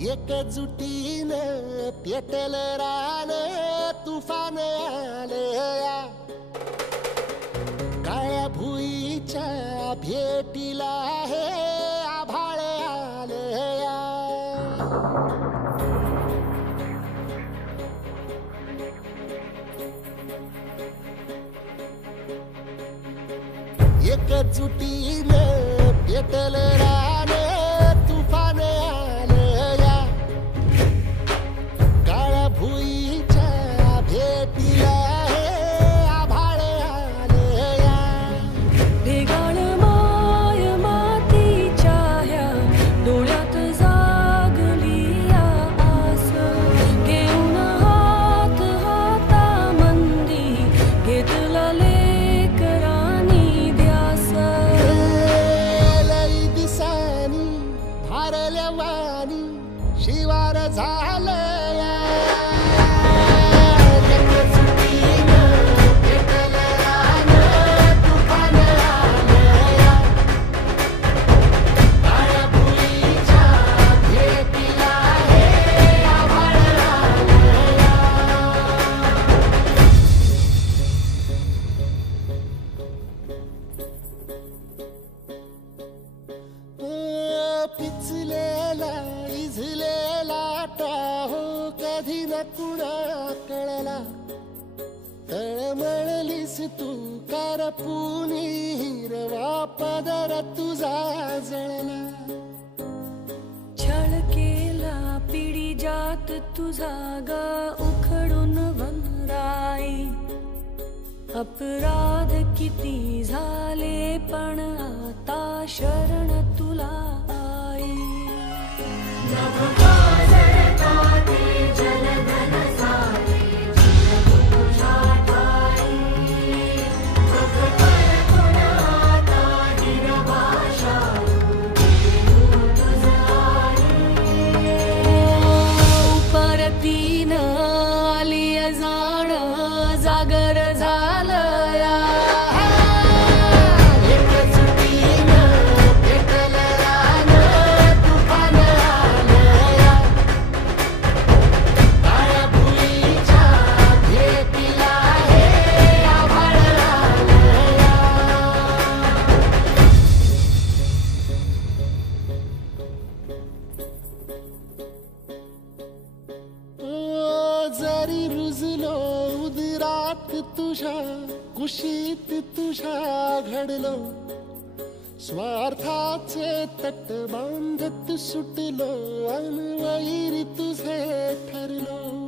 एकजुटीनं पेटलं रान तुफान आलया काळ्या भुईच्या भेटीला हे आभाळ आलया एकजुटीनं पेटलं रान तुफान आलया काळ्या भुईच्या भेटीला हे आभाळ आलया भेगाळ माय मातीच्या ह्या डोळ्यात जागली आस घेऊन हात हातामंदी घेतला लेकरांनी ध्यास लई दिसानी भारल्या वाणी शिवार झालया पिचलेला इझलेला टाहो कधी न कुणा कळला तळमळलीस तू करपुनी हिरवा पदर तुझा जळला छळ केला पिढी जात तुझा ग उखडून वनराई अपराध किती झाले पण आता शरण तुला आई परतीन आली जाण जागर झालया जरी रुजलो उदरात तुझ्या कुशीत तुझ्या घडलो स्वार्थाचे तट बांधत सुटलो अनवैरी तुझे ठरलो